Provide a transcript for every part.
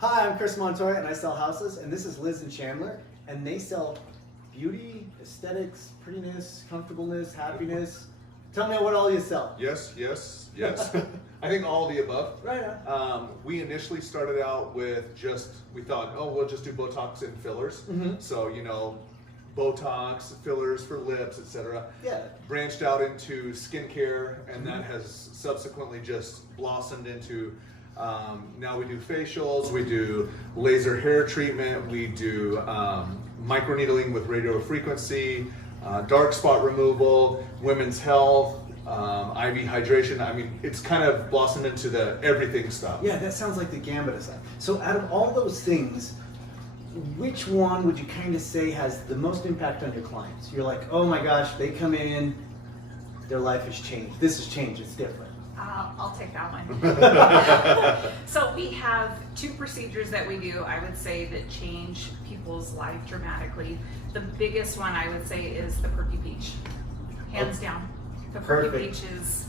Hi, I'm Chris Montoya and I sell houses, and this is Liz and Chandler, and they sell beauty, aesthetics, prettiness, comfortableness, happiness. Tell me what all you sell. Yes. I think all of the above. Right on. We initially started out with we thought, oh, we'll just do Botox and fillers. So, Botox, fillers for lips, etc. Yeah. Branched out into skincare, and that has subsequently just blossomed into, now we do facials, we do laser hair treatment, we do microneedling with radio frequency, dark spot removal, women's health, IV hydration. I mean, it's kind of blossomed into the everything stuff. Yeah, that sounds like the gambit of stuff. So out of all those things, which one would you kind of say has the most impact on your clients? You're like, oh my gosh, they come in, their life has changed. This has changed, it's different. I'll take that one. So we have 2 procedures that we do, I would say, that change people's life dramatically. The biggest one I would say is the Perky Peach, hands down. The Perky Peach is.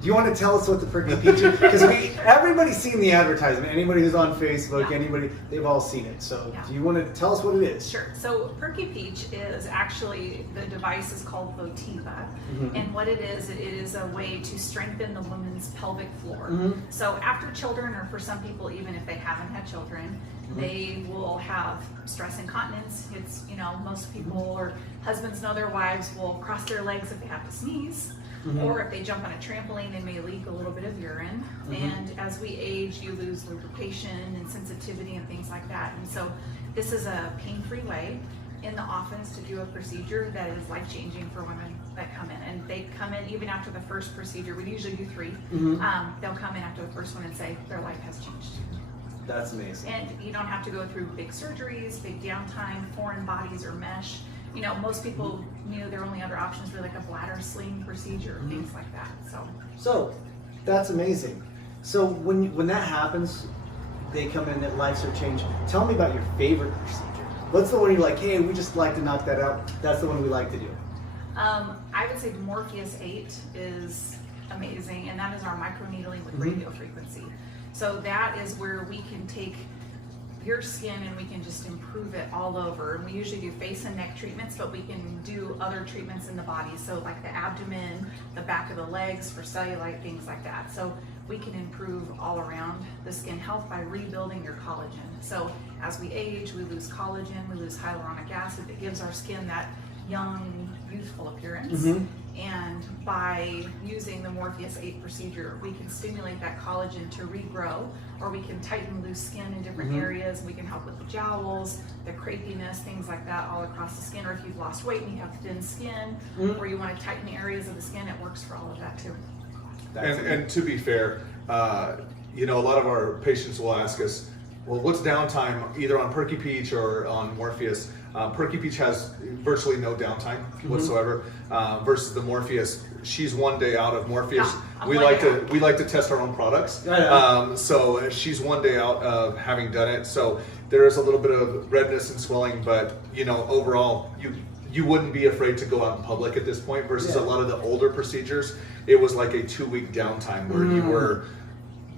Do you want to tell us what the Perky Peach is? Because everybody's seen the advertisement. Anybody who's on Facebook, anybody, they've all seen it. So do you want to tell us what it is? Sure. So Perky Peach is actually, the device is called Votiva. And what it is a way to strengthen the woman's pelvic floor. So after children, or for some people, even if they haven't had children, they will have stress incontinence. It's, most people or husbands know their wives will cross their legs if they have to sneeze. Or if they jump on a trampoline, they may leak a little bit of urine. And as we age, you lose lubrication and sensitivity and things like that. And so this is a pain-free way in the office to do a procedure that is life-changing for women that come in. And they come in even after the first procedure. We usually do 3. They'll come in after the first one and say their life has changed. That's amazing. And you don't have to go through big surgeries, big downtime, foreign bodies, or mesh. Most people, their only other options are like a bladder sling procedure, things like that. So that's amazing. So when that happens, they come in, their lives are changed. Tell me about your favorite procedure. What's the one you're like, hey, we just like to knock that out? That's the one we like to do. I would say Morpheus 8 is amazing, and that is our microneedling with radio frequency. So that is where we can take your skin and we can just improve it all over. And we usually do face and neck treatments, but we can do other treatments in the body. So like the abdomen, the back of the legs for cellulite, things like that. So we can improve all around the skin health by rebuilding your collagen. So as we age, we lose collagen, we lose hyaluronic acid that gives our skin that young, youthful appearance. And by using the Morpheus 8 procedure, we can stimulate that collagen to regrow, or we can tighten loose skin in different areas. We can help with the jowls, the crepiness, things like that all across the skin. Or if you've lost weight and you have thin skin, or you want to tighten areas of the skin, it works for all of that too. And to be fair, a lot of our patients will ask us, well, what's downtime either on Perky Peach or on Morpheus? Perky Peach has virtually no downtime whatsoever, versus the Morpheus. She's 1 day out of Morpheus. We like to test our own products. So she's 1 day out of having done it. So there is a little bit of redness and swelling, but overall you wouldn't be afraid to go out in public at this point. Versus a lot of the older procedures, it was like a 2-week downtime where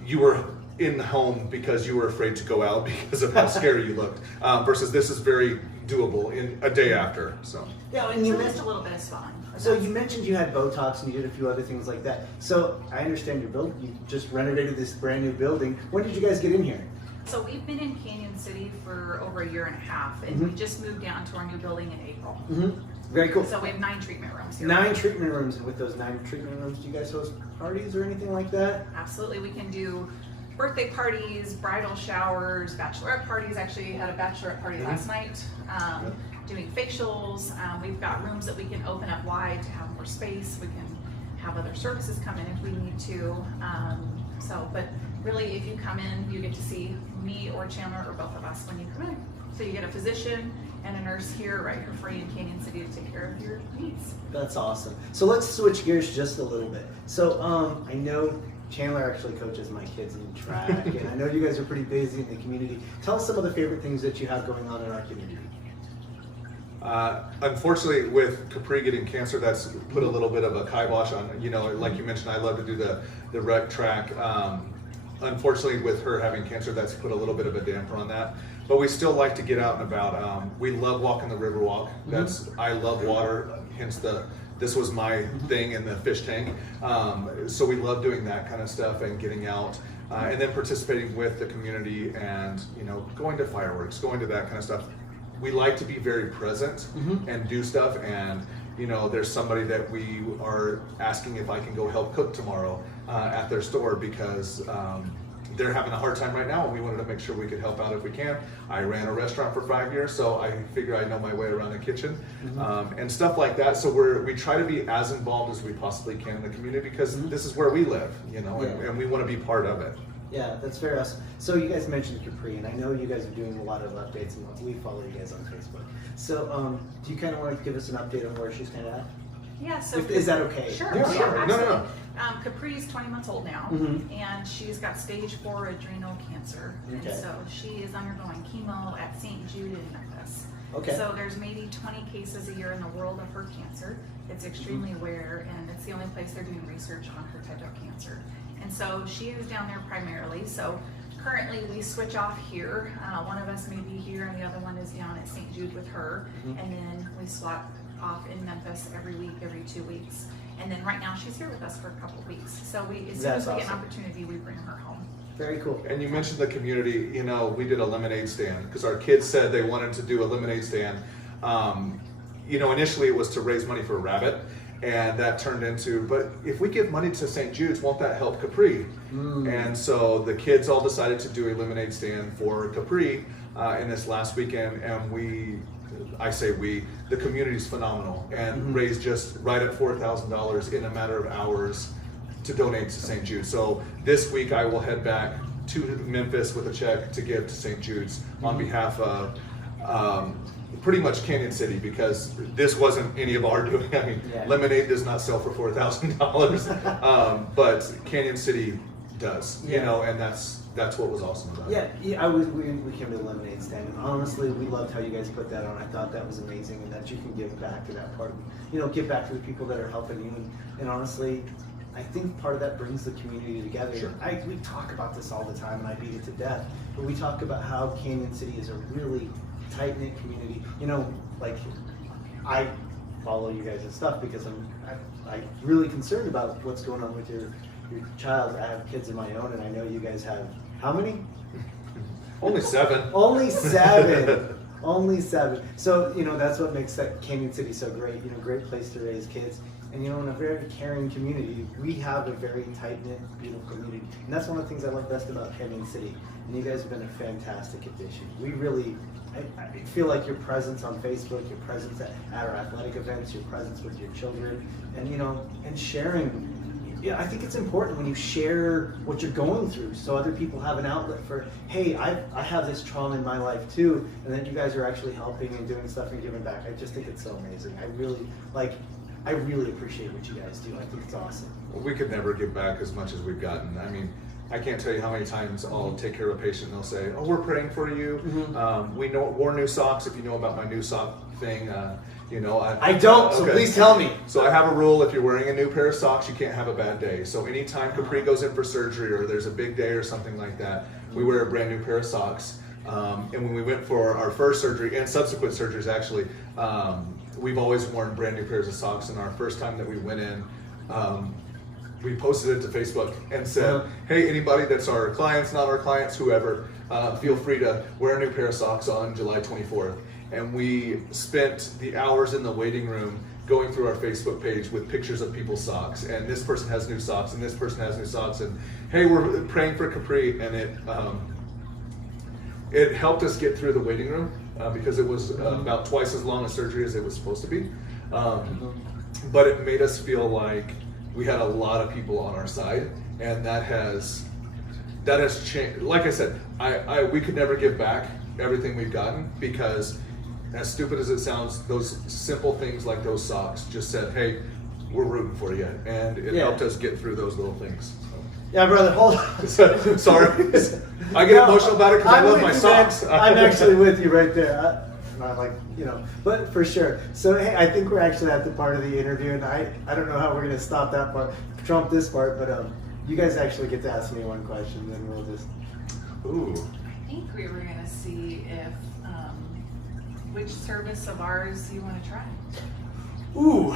you were in the home because you were afraid to go out because of how scary you looked. Versus this is very doable in a day after. So and you missed a little bit of swelling. So you mentioned you had Botox and you did a few other things like that. So I understand your build. You just renovated this brand new building. When did you guys get in here? So we've been in Canyon City for over 1.5 years, and we just moved down to our new building in April. Very cool. So we have 9 treatment rooms here. 9 treatment rooms, and with those 9 treatment rooms, do you guys host parties or anything like that? Absolutely, we can do birthday parties, bridal showers, bachelorette parties. Actually, had a bachelorette party last night. Doing facials. We've got rooms that we can open up wide to have more space. We can have other services come in if we need to. But really, if you come in, you get to see me or Chandler or both of us when you come in. So you get a physician and a nurse here right here for you in Canyon City to take care of your needs. That's awesome. So let's switch gears just a little bit. So I know Chandler actually coaches my kids in track, and I know you guys are pretty busy in the community. Tell us some of the favorite things that you have going on in our community. Unfortunately, with Capri getting cancer, that's put a little bit of a kibosh on, like you mentioned, I love to do the rec track. unfortunately, with her having cancer, that's put a little bit of a damper on that. But we still like to get out and about. We love walking the river walk. I love water, hence this was my thing in the fish tank. So we love doing that kind of stuff and getting out. And then participating with the community and, going to fireworks, going to that kind of stuff. We like to be very present and do stuff, and there's somebody that we are asking if I can go help cook tomorrow at their store because they're having a hard time right now, and we wanted to make sure we could help out if we can. I ran a restaurant for 5 years, so I figure I know my way around the kitchen and stuff like that. So we try to be as involved as we possibly can in the community because this is where we live, and we want to be part of it. Yeah, that's fair. So you guys mentioned Capri, and I know you guys are doing a lot of updates, and we follow you guys on Facebook. So do you kind of want to give us an update on where she's kind of at? Yeah, so is that okay? Sure. Yeah, sure. Absolutely. No. Capri's 20 months old now, and she's got stage 4 adrenal cancer, and so she is undergoing chemo at St. Jude in Memphis. Okay. So there's maybe 20 cases a year in the world of her cancer. It's extremely rare, and it's the only place they're doing research on her type of cancer. And so she is down there primarily. So currently we switch off here. One of us may be here, and the other one is down at St. Jude with her, and then we swap off in Memphis every week, every 2 weeks. And then right now she's here with us for a couple weeks. So as soon as we get an opportunity, we bring her home. Very cool. And you mentioned the community. We did a lemonade stand because our kids said they wanted to do a lemonade stand. Initially it was to raise money for a rabbit, and that turned into, but if we give money to St. Jude's, won't that help Capri? And so the kids all decided to do a lemonade stand for Capri in this last weekend, and the community's phenomenal and raised just right at $4,000 in a matter of hours to donate to St. Jude. So this week I will head back to Memphis with a check to give to St. Jude's on behalf of pretty much Canyon City, because this wasn't any of our doing. I mean, lemonade does not sell for $4,000, but Canyon City does, and that's what was awesome about it. Yeah, we came to the lemonade stand, and honestly, we loved how you guys put that on. I thought that was amazing, and that you can give back to that part, give back to the people that are helping you, and honestly, I think part of that brings the community together. Sure. We talk about this all the time, and I beat it to death, but we talk about how Canyon City is a really tight-knit community. I follow you guys and stuff because I'm really concerned about what's going on with your child. I have kids of my own, and I know you guys have how many? Only 7. Only 7. Only 7. So that's what makes that Canyon City so great. Great place to raise kids. And in a very caring community, we have a very tight-knit, beautiful community. And that's one of the things I love best about Canyon City. And you guys have been a fantastic addition. We really, I feel like your presence on Facebook, your presence at our athletic events, your presence with your children, and and sharing. Yeah, I think it's important when you share what you're going through, so other people have an outlet for, hey, I have this trauma in my life too, and then you guys are actually helping and doing stuff and giving back. I just think it's so amazing. I really appreciate what you guys do. I think it's awesome. Well, we could never give back as much as we've gotten. I mean, I can't tell you how many times I'll take care of a patient and they'll say, oh, we're praying for you. We wore new socks. If you know about my new sock thing, I don't, so please tell me. So I have a rule: if you're wearing a new pair of socks, you can't have a bad day. So anytime Capri goes in for surgery or there's a big day or something like that, we wear a brand new pair of socks. And when we went for our first surgery and subsequent surgeries, actually, we've always worn brand new pairs of socks. And our first time that we went in, we posted it to Facebook and said, hey, anybody that's our clients, not our clients, whoever, feel free to wear a new pair of socks on July 24th. And we spent the hours in the waiting room going through our Facebook page with pictures of people's socks. And this person has new socks, and this person has new socks. And hey, we're praying for Capri. And it helped us get through the waiting room because it was about twice as long a surgery as it was supposed to be. But it made us feel like we had a lot of people on our side, and that has changed. Like I said, we could never give back everything we've gotten, because as stupid as it sounds, those simple things like those socks just said, hey, we're rooting for you, and it helped us get through those little things. Yeah, brother, hold on. Sorry. I get emotional about it because I love my socks. I'm actually with you right there. But for sure. So, hey, I think we're actually at the part of the interview, and I don't know how we're going to stop that part, trump this part, but You guys actually get to ask me one question, then we'll just. Ooh. I think we were gonna see if, which service of ours you wanna try. Ooh.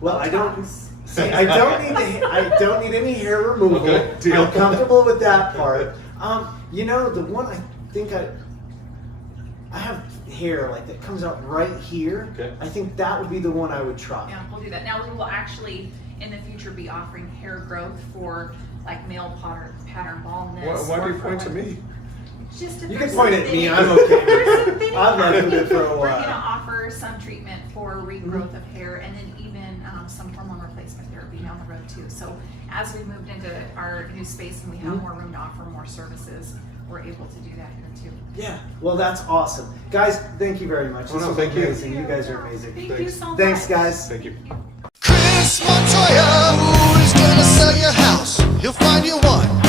Well, I don't. See, I don't need any hair removal. Okay, deal. I'm comfortable with that part. You know, the one I think I have hair like that comes out right here. Okay. I think that would be the one I would try. Yeah, we'll do that. Now, we will actually, in the future, be offering hair growth for like male pattern baldness. Why do or you for, point to like, me? Just if You there's can point some at me. thinning- I'm okay. There's some thinning I've lived with it for a We're while. gonna offer some treatment for regrowth of hair, and then even some hormone replacement therapy down the road too. So as we moved into our new space and we have more room to offer more services, we're able to do that here too. Yeah. Well, that's awesome, guys. Thank you very much. Oh, This no, was thank you. amazing. You guys are amazing. Thank you Thanks. so much. Thanks, guys. Thank you. Chris Montoya, who is gonna sell your house? He'll find you one.